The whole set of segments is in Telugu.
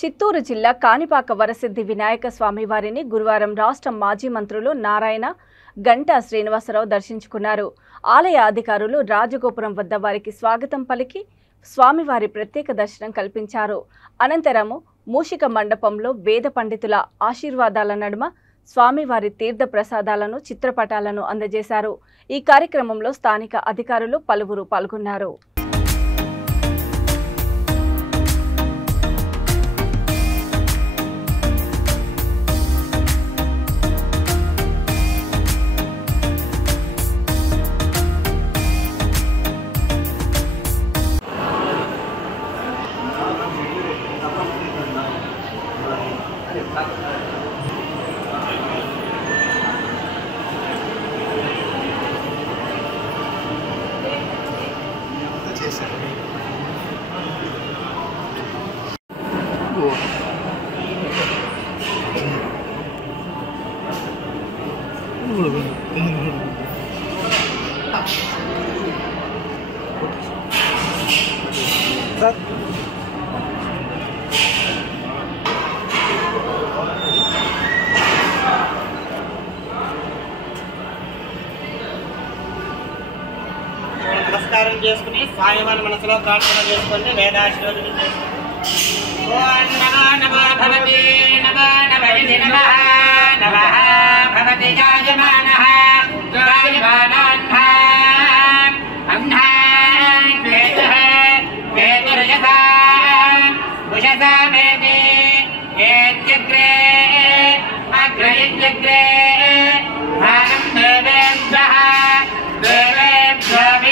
చిత్తూరు జిల్లా కాణిపాక వరసిద్ధి వినాయక స్వామి వారిని గురువారం రాష్ట్ర మాజీ మంత్రులు నారాయణ, గంటా శ్రీనివాసరావు దర్శించుకున్నారు. ఆలయ అధికారులు రాజగోపురం వద్ద వారికి స్వాగతం పలికి స్వామివారి ప్రత్యేక దర్శనం కల్పించారు. అనంతరము మూషిక మండపంలో వేద పండితుల ఆశీర్వాదాల నడుమ స్వామివారి తీర్థ ప్రసాదాలను, చిత్రపటాలను అందజేశారు. ఈ కార్యక్రమంలో స్థానిక అధికారులు పలువురు పాల్గొన్నారు. నమస్కారం చేసుకుని స్వామివారి మనసులో ప్రార్థన చేసుకుని వేదాశీర్వదనం చేసుకోండి. ఓం నమో నమో భవతే నమో నమః నమః నమః భవతి జాయమానః జాయమానాన్ః అన్హాన్ వేదః వేదరజతా ఉషసా మేదే ఏత్యగ్రే అగ్రయత్యగ్రే భాగం దేవేభ్యః దేవేభ్యః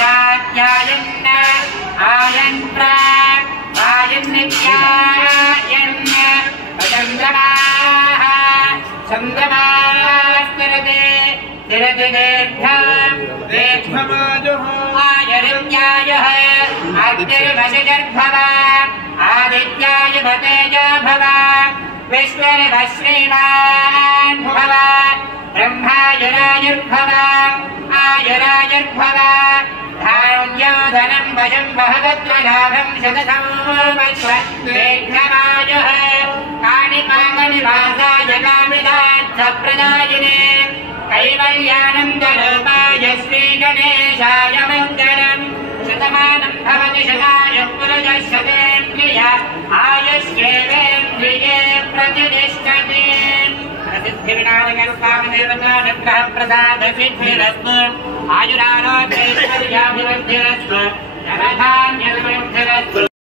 రాజ్యాయన్న ఆయన్ప్ర ఆయన్నిత్యాయన్న చంద్రమాః చంద్రమాస్మరతే తిరతిదేభ్యాం వేష్మమాజుః ఆయరిత్యాయః అగ్నిర్వశజర్భవ ఆదిత్యాయ భతేజో భవ విష్ణుర్వ శ్రీమాన్ భవ బ్రహ్మాయురాయుర్భవ ఆయురాయుర్భవ ధాన్యోధనం వశం బహవత్వలాభం శతసంవత్సరేఘ్నమాయుః కాణిపాకనివాసాయ కామిదార్థప్రదాయినే కైవల్యానందరూపాయ శ్రీగణేశాయ మంగళం. శతమానం భవతి శతాయుః పురుషः శతేంద్రియ ఆయుష్యేవేంద్రియే ప్రతిష్ఠతే. సిద్ధి వినాయకరుపామదేవతానుగ్రహ ప్రసాద సిద్ధిరస్తు ఆయురారోగ్యైశ్వర్యాభివృద్ధిరస్తు ధనధాన్యభివృద్ధిరస్తు